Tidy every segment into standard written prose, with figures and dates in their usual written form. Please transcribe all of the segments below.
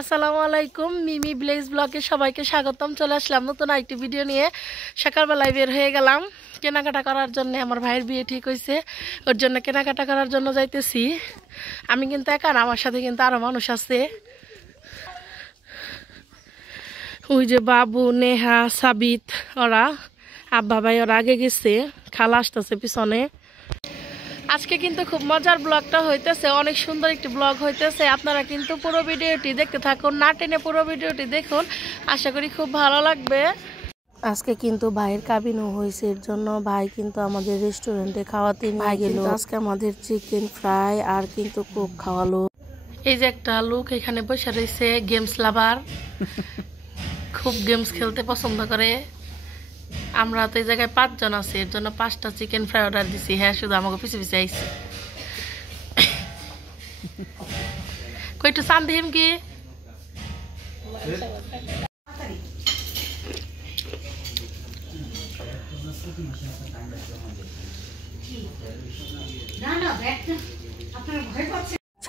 আসসালামু আলাইকুম, মিমি ব্লেজ ব্লগে সবাইকে স্বাগতম। চলে আসলাম নতুন একটি ভিডিও নিয়ে। সকালবেলায় বের হয়ে গেলাম কেনাকাটা করার জন্য। আমার ভাইয়ের বিয়ে ঠিক হয়েছে, ওর জন্য কেনাকাটা করার জন্য যাইতেছি। আমি কিন্তু একা না, আমার সাথে কিন্তু আরও মানুষ আছে। ওই যে বাবু, নেহা, সাবিত, ওরা আব্বা ভাই ওরা আগে গেছে, খালা আসতেছে পিছনে। আজকে কিন্তু খুব মজার ব্লগটা হইতেছে, অনেক সুন্দর একটি ব্লগ হইতেছে। আপনারা কিন্তু পুরো ভিডিওটি দেখতে থাকুন, না টেনে পুরো ভিডিওটি দেখুন, আশা করি খুব ভালো লাগবে। আজকে কিন্তু ভাইয়ের কাবিনও হয়েছে, এর জন্য ভাই কিন্তু আমাদের রেস্টুরেন্টে খাওয়াতে নিয়ে গেল। আজকে আমাদের চিকেন ফ্রাই আর কিন্তু কোক খাওয়ালো। এই যে একটা লোক এখানে বসে রয়েছে, গেমস লাভার, খুব গেমস খেলতে পছন্দ করে। আমরা তো এই জায়গায় 5 জন আছি, এর জন্য 5টা চিকেন ফ্রাই অর্ডার দিছি। হ্যাঁ, শুধু আমাকে পিছিয়ে পিছিয়ে আইছি। কইটু চান দিম কি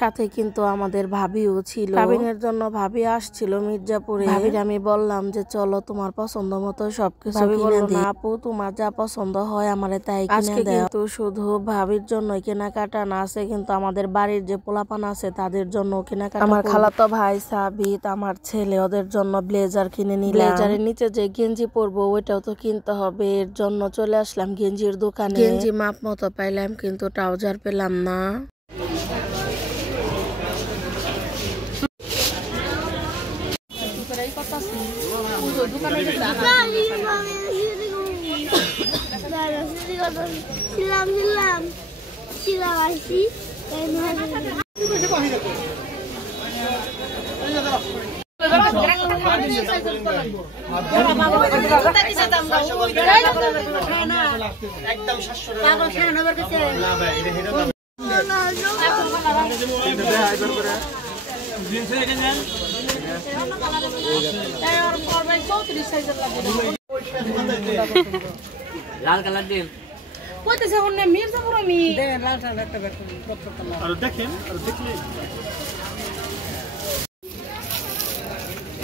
সাথে কিন্তু আমাদের ভাবিও ছিল। কাবিনের জন্য ভাবি আসছিল মির্জাপুরে। ভাবির আমি বললাম যে চলো তোমার পছন্দ মতো সবকিছু কিনে দিই। আপু তোমার যা পছন্দ হয় আমারে তাই কিনে দাও। কিন্তু শুধু ভাবির জন্য কেনাকাটা না, আছে কিন্তু আমাদের বাড়ির যে পোলাপান আছে তাদের জন্য কেনাকাটা। আমার খালাতো ভাই সাবিত, আমার ছেলে, ওদের জন্য ব্লেজার কিনে নিলাম। ব্লেজারের নিচে যে গেঞ্জি পরবো ওইটাও তো কিনতে হবে, এর জন্য চলে আসলাম গেঞ্জির দোকানে। গেঞ্জি মাপ মতো পাইলাম কিন্তু ট্রাউজার পেলাম না। লাল কালার দিন কইতেছে কোন মির্জাপুর আমি দেন লাল কালার একটা বের করুন প্রথম কালার আর দেখেন আর দেখলে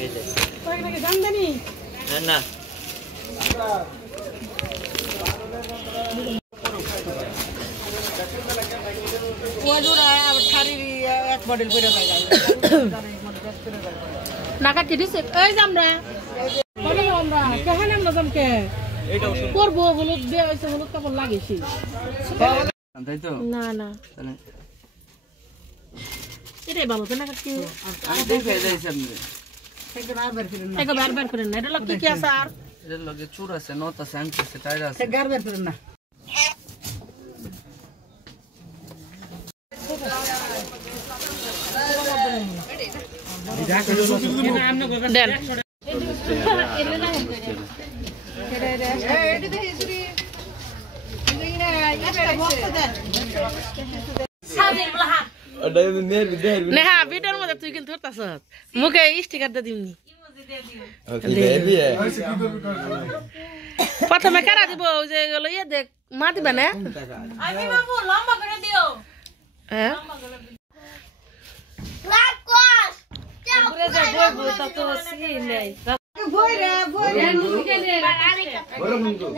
এই যে কই নাকি দাম জানি না ওজোড়া শাড়ি এক মডেল করে যায় নাকা তিরিস এই জামরা বলে আমরা কেন আমরা জামকে এইটা করব হলুদ দেয়া হইছে, হলুদ কাপড় লাগিয়েছি তাই তো। না না তাহলে এটাই ভালো তো না কাটছি। আমি দেখে যাইছি আপনি একবার বারবার করেন না। এটা লোক কি আছে আর এর লগে চুর আছে, নট আছে, আংটি আছে, টায়ার আছে, গারবার করেন না। দেন নেহা ভিডিওর মধ্যে তুই কিন্তু ধরতাছ, মুখে স্টিকার দিয়ে দিমনি। প্রথমে কারা দিব ওই যে গেল ইয়ে দেখ মা দিবা না। হ্যাঁ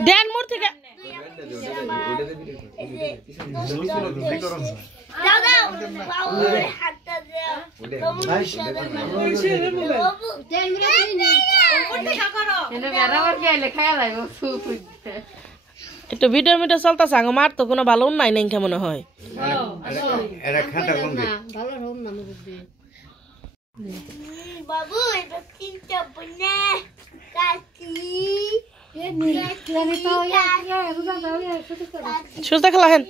দেন মোর থেকে একটু ভিডিও মিডিও চলতেছে, আগে মার তো কোনো ভালো নাই নাই মনে হয়। সুস্থ খেলা হেন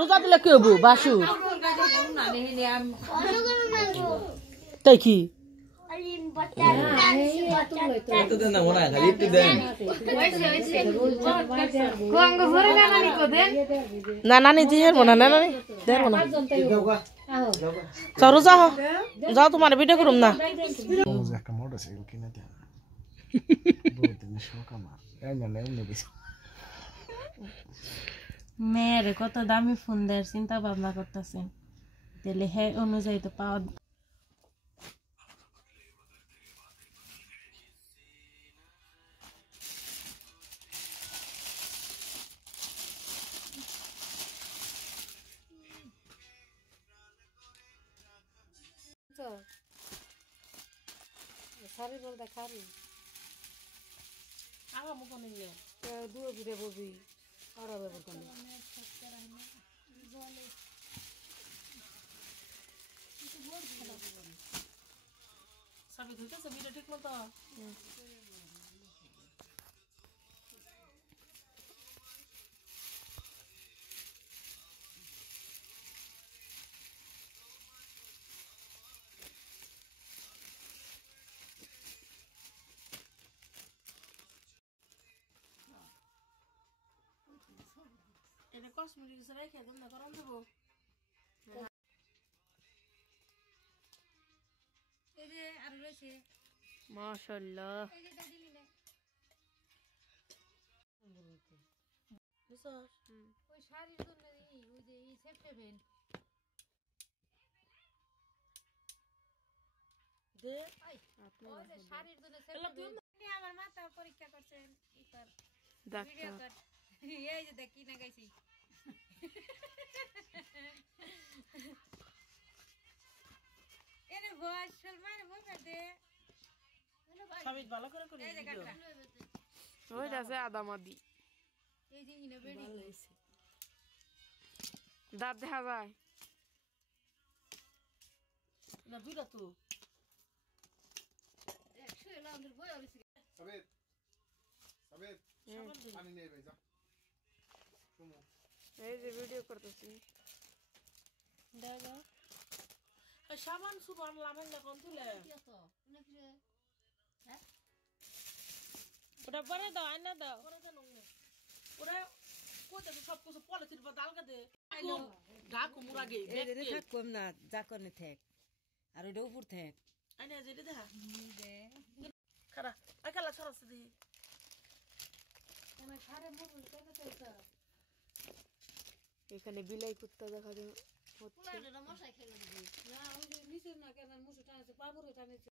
রোজা দিলে কি হবো বাসু তাই কি না নানি দিয়ে হেরবো না, নানি দেখবো না। চলো যাও যাও, তোমার ভিডিও করুম না। মেয়ের কত দামি ফোন দেওয়ার চিন্তা ভাবনা করতেছেন, তাহলে হ্যাঁ অনুযায়ী তো পাওয়া। সারি বলতে খারি আমার মুখ নিয়ে দূরে দূরে বলবি ওরা ব্যবহার করবি সাবিত হইতেছে ভিডিও ঠিক মতো। এটা কসমেটিক্স রেখে দিন না গরম দেবো। এই যে আর রয়েছে মাশাআল্লাহ এই যে দাদি নিলে বুঝছস? ওই শাড়ির জন্য ওই যে এই সেপ্টেবেন দে ওই যে শাড়ির জন্য সেপ্টেবেন আমার মাথা পরীক্ষা করছেন ই কর ভিডিও ডাক্তার কর এই যে দেখি না গাইছি এরে ভয় সলমান ভয় দে সাবিত ভালো করে করি এই যে ভিডিও। কাকড়া ওইটা আছে আদামাদি এই যে ইনে বেডি দাঁত দেখা যায় না দুইটা তো 100 এলা আমাদের বই হইছে সাবেদ সাবেদ পানি নিয়ে ভাই যা তুমি এই যে ভিডিও করতেছি দাও দাও সাবান সুবান লামেন না কোন তুলে কি তো নাকি হ্যাঁ ওটা পরে দাও আইনা দাও। ওরা কেন ওরা কোতে সব কিছু পলিথিন বা দালকা দে ঢাকু মুরাগে এই থাকুম না জাকনে থাক আর ওইটা উপর থাক আইনা যেটা দেখা দে খারা আইকালা ছড়াছে দি আমার সারে মোবাইল কেটে চলছে এখানে বিলাই কুত্তা দেখা যায় পুলাটা মশাই খেলে দিবি না ওই যে নিচে না কেন মুসু টানেছে পাবরে টানেছে